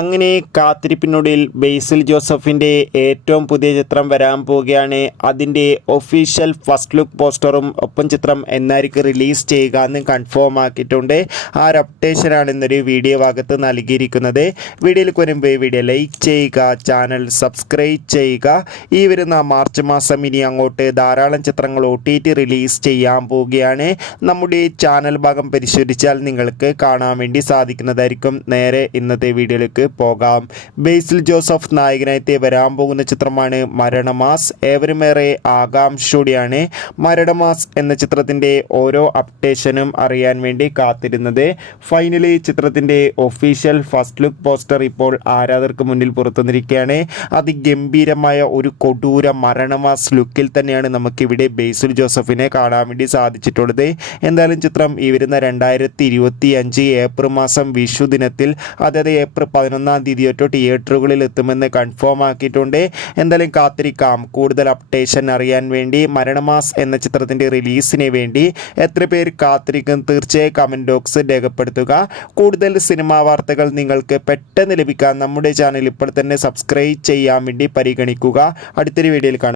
അങ്ങനെ കാത്തിരിപ്പിനൊടുവിൽ ബേസിൽ ജോസഫിൻ്റെ ഏറ്റവും പുതിയ ചിത്രം വരാൻ പോവുകയാണ്. അതിൻ്റെ ഒഫീഷ്യൽ ഫസ്റ്റ് ലുക്ക് പോസ്റ്ററും ഒപ്പം ചിത്രം എന്നായിരിക്കും റിലീസ് ചെയ്യുക എന്ന് കൺഫേം ആക്കിയിട്ടുണ്ട്. ആ ഒരു അപ്ഡേഷനാണ് ഇന്നൊരു വീഡിയോ ഭാഗത്ത് നൽകിയിരിക്കുന്നത്. വീഡിയോയിൽ വരുമ്പോൾ വീഡിയോ ലൈക്ക് ചെയ്യുക, ചാനൽ സബ്സ്ക്രൈബ് ചെയ്യുക. ഈ വരുന്ന മാർച്ച് മാസം ഇനി അങ്ങോട്ട് ധാരാളം ചിത്രങ്ങൾ OTT റിലീസ് ചെയ്യാൻ പോവുകയാണ്. നമ്മുടെ ചാനൽ ഭാഗം പരിശോധിച്ചാൽ നിങ്ങൾക്ക് കാണാൻ വേണ്ടി സാധിക്കുന്നതായിരിക്കും. നേരെ ഇന്നത്തെ വീഡിയോയിലേക്ക് പോകാം. ബേസിൽ ജോസഫ് നായകനായി വരാൻ പോകുന്ന ചിത്രമാണ് മരണമാസ്. ഏവരുമേറെ ആകാംക്ഷയോടെയാണ് മരണമാസ് എന്ന ചിത്രത്തിൻ്റെ ഓരോ അപ്ഡേഷനും അറിയാൻ വേണ്ടി കാത്തിരുന്നത്. ഫൈനലി ചിത്രത്തിൻ്റെ ഒഫീഷ്യൽ ഫസ്റ്റ് ലുക്ക് പോസ്റ്റർ ഇപ്പോൾ ആരാധകർക്ക് മുന്നിൽ പുറത്തുവന്നിരിക്കുകയാണ്. അതിഗംഭീരമായ ഒരു കൊടൂര മരണമാസ് ലുക്കിൽ തന്നെയാണ് നമുക്കിവിടെ ബേസിൽ ജോസഫിനെ കാണാൻ വേണ്ടി സാധിച്ചിട്ടുള്ളത്. എന്തായാലും ചിത്രം ഈ വരുന്ന 2025 ഏപ്രിൽ മാസം വിഷു ദിനത്തിൽ, അതായത് ഏപ്രിൽ 11-ാം തീയതിയൊട്ട് തിയേറ്ററുകളിൽ എത്തുമെന്ന് കൺഫേം ആക്കിയിട്ടുണ്ട്. എന്തായാലും കാത്തിരിക്കാം. കൂടുതൽ അപ്ഡേഷൻ അറിയാൻ വേണ്ടി മരണമാസ് എന്ന ചിത്രത്തിൻ്റെ റിലീസിന് വേണ്ടി എത്ര പേർ കാത്തിരിക്കും? തീർച്ചയായും കമൻറ്റ് ബോക്സ് രേഖപ്പെടുത്തുക. കൂടുതൽ സിനിമാ വാർത്തകൾ നിങ്ങൾക്ക് പെട്ടെന്ന് ലഭിക്കാൻ നമ്മുടെ ചാനൽ ഇപ്പോൾ തന്നെ സബ്സ്ക്രൈബ് ചെയ്യാൻ വേണ്ടി പരിഗണിക്കുക. അടുത്തൊരു വീഡിയോയിൽ കാണാം.